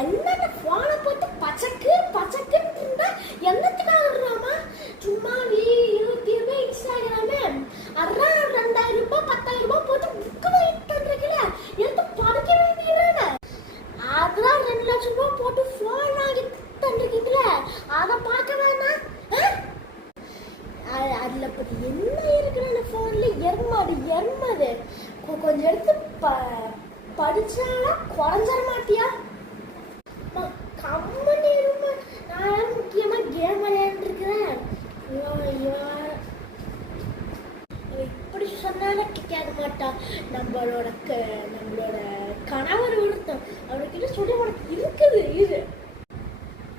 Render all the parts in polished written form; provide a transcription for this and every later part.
என்னென்ன போனை போட்டு பச்சைக்கு பச்சைக்குன்னு இருந்தா என்னத்துக்காக இருறாமா? சும்மா யூடியூப் இன்ஸ்டாகிராமு அதான் 2000 ரூபாய் 10,000 ரூபாய் போட்டு புக்கு வாங்கிட்டு பண்றீங்கள, எடுத்து படிக்க வேண்டியதானே? அதெல்லாம் 2 லட்சம் ரூபாய் போட்டு போன் வாங்கிட்டு பண்றீங்கள, அதை பார்க்க வேணாம்? அதுல பத்தி என்ன இருக்குன்னு போன்ல எருமாது கொஞ்சம் எடுத்து படிச்சாலும் குறைஞ்சிட மாட்டியா? கம்மன் இருமா, நான் முக்கியமா கேம் விளையாண்டு இருக்கிறேன். இப்படி சொன்னாலும் கேட்க மாட்டா. நம்மளோட கணவர் ஒருத்தன் அவர்கிட்ட சொல்லி உனக்கு இருக்குது இது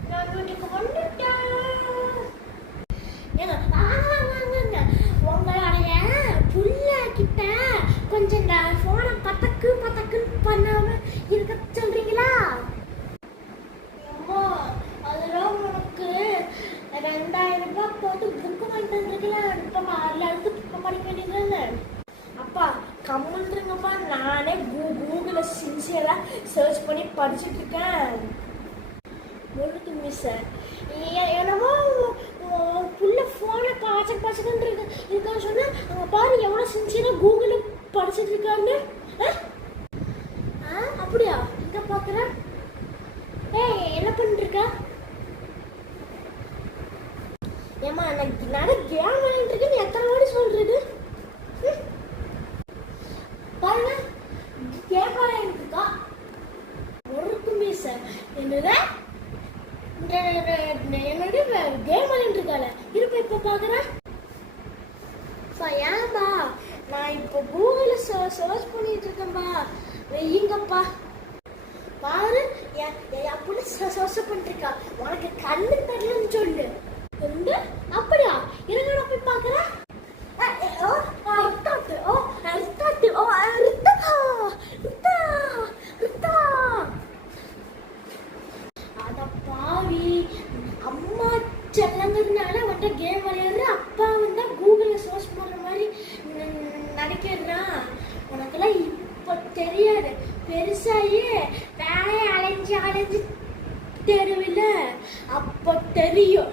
நான் வீட்டுக்கு வந்துட்டேன். உங்களுடைய புள்ள கிட்ட கொஞ்சம் இந்த போனை பத்தக்குன்னு பண்ணாம இருக்க சொல்றீங்களா? அம்மா அதெல்லாம் உனக்கு 2000 ரூபாய் போட்டு புக்கு வாங்கிட்டு வந்துருக்கல, இப்போ அதில் எடுத்து புக்கு படிக்க வேண்டியது. அப்பா கம்முன்றுங்கப்பா, நானே கூகுளில் சின்சியராக சர்ச் பண்ணி படிச்சுட்டு இருக்கேன். முழுத்து மிஸ் என்னமோ புள்ள ஃபோனை பாச்சக்குன்னு இருக்கான்னு சொன்னா அங்கே பாரு எவ்வளோ சின்சியராக கூகுளில் படிச்சுட்டு இருக்கான்னு. அப்படியா? இங்கே பார்க்குறேன். என்ன பண்ணிருக்க? ஏமா நான் கேம் விளையாண்டு இருக்கேன்னு எத்தனை வாடி சொல்றது? பாருங்க கேம் விளையாண்டு இருக்கா ஒரு மிஸ். என்னது என்னுடைய கேம் விளையாண்டு இருக்கால இருப்ப இப்ப பாக்குறேன். ஏன்பா நான் இப்போ கூகுள்ல சர்ச் பண்ணிட்டு இருக்கேன்பா, வெய்யுங்கப்பா பாரு அப்படின்னு சர்ச் பண்ணிருக்கா. உனக்கு கண்ணு தெரியலன்னு சொல்லு. அப்படியா? இருங்க போய் பாக்குறேன். அம்மா செல்லங்கிறதுனால வந்து கேம் விளையாடுற, அப்பா வந்து கூகுள்ல சர்ச் பண்ற மாதிரி நினைக்கிறான். உனக்கெல்லாம் இப்ப தெரியாது, பெருசாயே வேலையை அலைஞ்சு தேடுவில்ல அப்ப தெரியும்.